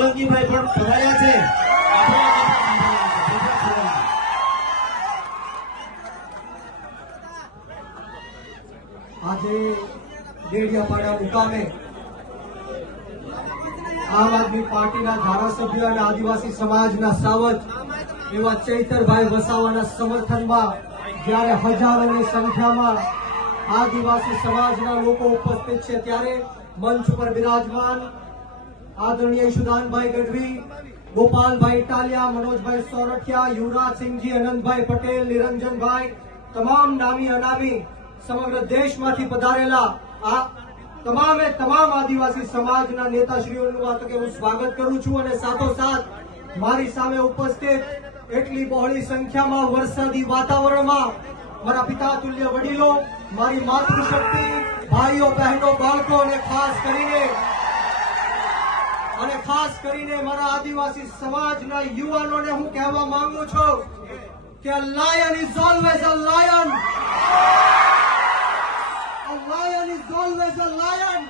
સોલંકીભાઈ પણ પધાર્યા છે. આજે ડેડિયાપાડા મુકામે આમ આદમી પાર્ટીના ધારાસભ્ય અને આદિવાસી સમાજના સાવજ એવા ચૈતરભાઈ વસાવાના સમર્થનમાં જ્યારે હજારોની સંખ્યામાં આદિવાસી સમાજના લોકો ઉપસ્થિત છે ત્યારે મંચ પર બિરાજમાન આદરણીય ઈશુદાનભાઈ ગઢવી, ગોપાલભાઈ ઇટાલિયા, મનોજભાઈ સોરઠિયા, યુવરાજસિંહજી, અનંતભાઈ પટેલ, નિરંજનભાઈ, તમામ નામી અનામી સમગ્ર દેશમાંથી પધારેલા આ તમામે તમામ આદિવાસી સમાજના નેતાશ્રીઓનું આ તકે હું સ્વાગત કરું છું અને સાથોસાથ મારી સામે ઉપસ્થિત એટલી બહોળી સંખ્યામાં વરસાદી વાતાવરણમાં મારા પિતા તુલ્ય વડીલો, મારી માતૃશક્તિ, ભાઈઓ બહેનો બાળકો અને ખાસ કરીને મારા આદિવાસી સમાજના યુવાનોને હું કહેવા માંગુ છું કે a lion is always a lion. A lion is always a lion.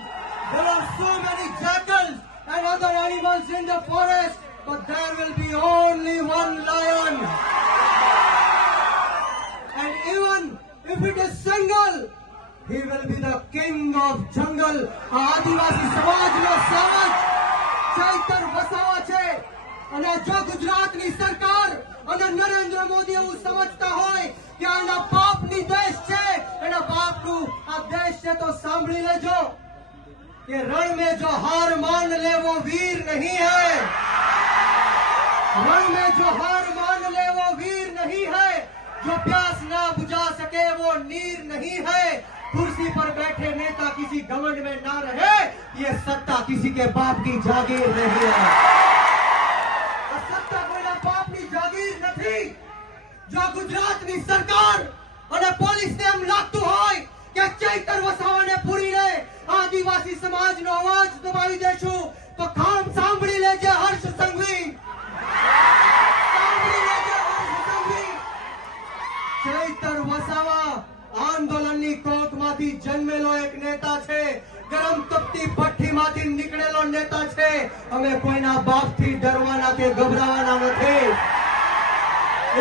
There are so many jackals and other animals in the forest, but there will be only one lion. And even if it is single, he will be the king of jungle. આદિવાસી સમાજનો સાવજ ચૈતર વસાવા છે અને જો ગુજરાતની સરકાર અને નરેન્દ્ર મોદી એવું સમજતા હોય કે આના બાપની દેશ છે, એના બાપનું આ દેશ છે, તો સાંભળી લેજો કે રણ में जो हार मान ले वो वीर नहीं है. रण में जो हार मान ले वो वीर नहीं है. जो प्यास ना बुझा सके वो नीर नहीं है. कुर्सी पर बैठे नेता किसी घमंड में ना रहे, ये सत्ता किसी के बाप की जागीर नहीं है. सत्ता कोईना बापनी जागीर નથી. જો ગુજરાતની સરકાર અને પોલીસને એમ લાગતું હોય કે ચૈતર વસાવાને પૂરીને આદિવાસી સમાજનો અવાજ દબાવી દેશું, તો કામ સાંભળી લેજે હર્ષ સંઘવી. ચૈતર વસાવા આંદોલનની કોકમાંથી જન્મેલો એક નેતા છે, ગરમ તપતી ભઠ્ઠીમાંથી નીકળેલો નેતા છે. અમે કોઈના બાપથી ડરવાના કે ગભરાવાના નથી.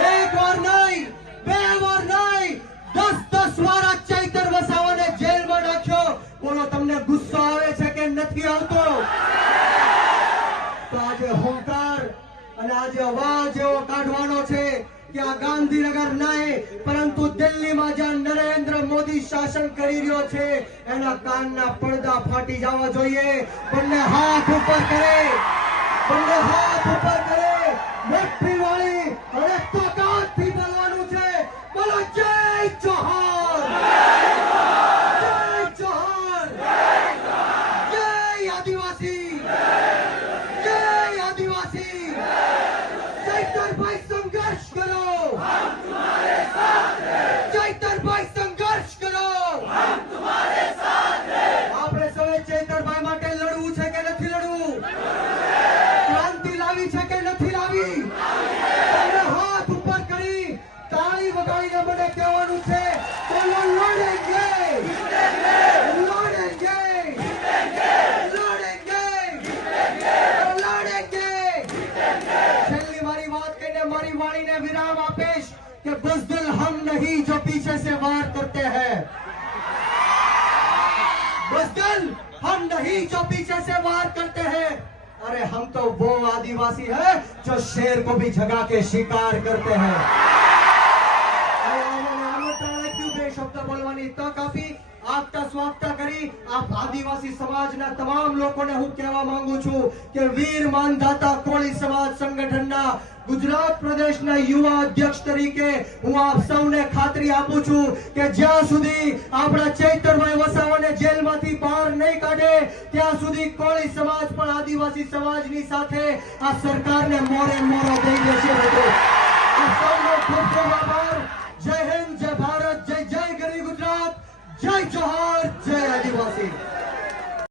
એક વાર નહીં, બે વાર નહીં, 10 વાર આ ચૈતર વસાવાને જેલમાં નાખ્યો. બોલો તમને ગુસ્સો આવે છે કે નથી આવતો? તો આજે હુંકાર અને આજે અવાજ એવો કાઢવાનો છે કે આ ગાંધીનગર નહીં પરંતુ દિલ્હીમાં જ્યાં નરેન્દ્ર મોદી શાસન કરી રહ્યો છે એના કાનના પડદા ફાટી જવા જોઈએ. બંને હાથ ઉપર કરે, બંને હાથ ઉપર કરે, મુઠ્ઠી વાળી અને તાકાતથી બોલવાનું છે. બોલો જય જોહર, જય જોહર, જય આદિવાસી, જય આદિવાસી. ચૈતરભાઈ સંઘર્ષ કરો, हम तुम्हारे साथ हैं. ચૈતરભાઈ સંઘર્ષ કરો, हम तुम्हारे साथ हैं. આપણે સૌએ ચૈતરભાઈ માટે લડવું છે કે નથી લડવું? ક્રાંતિ લાવી છે કે નથી લાવી? તમને હાથ ઉપર કરી તાળી વગાડીને મને કહેવાનું છે બોલો લડેંગે, લડેંગે, લડેંગે, લડેંગે. છેલ્લી મારી વાત કહીને મારી વાણીને વિરામ આપીશ कि बुज़दिल हम नहीं जो पीछे से वार करते हैं. बुज़दिल हम नहीं जो पीछे से वार करते हैं. अरे हम तो वो आदिवासी है जो शेर को भी जगा के शिकार करते हैं. શબ્દ બોલવાની તક આપી આપતા સ્વાગતા કરી આપ આદિવાસી સમાજના તમામ લોકોને હું કહેવા માંગુ છું કે વીર માનધાતા કોળી સમાજ સંગઠનના ગુજરાત પ્રદેશના યુવા અધ્યક્ષ તરીકે હું આપ સૌને ખાતરી આપું છું કે જ્યાં સુધી આપણા ચૈતરભાઈ વસાવાને જેલમાંથી બહાર નહીં કાઢે ત્યાં સુધી કોળી સમાજ પણ આદિવાસી સમાજની સાથે આ સરકારને મોરે મોરો દઈ દેશે. આપ સૌનો ખૂબ ખૂબ આભાર.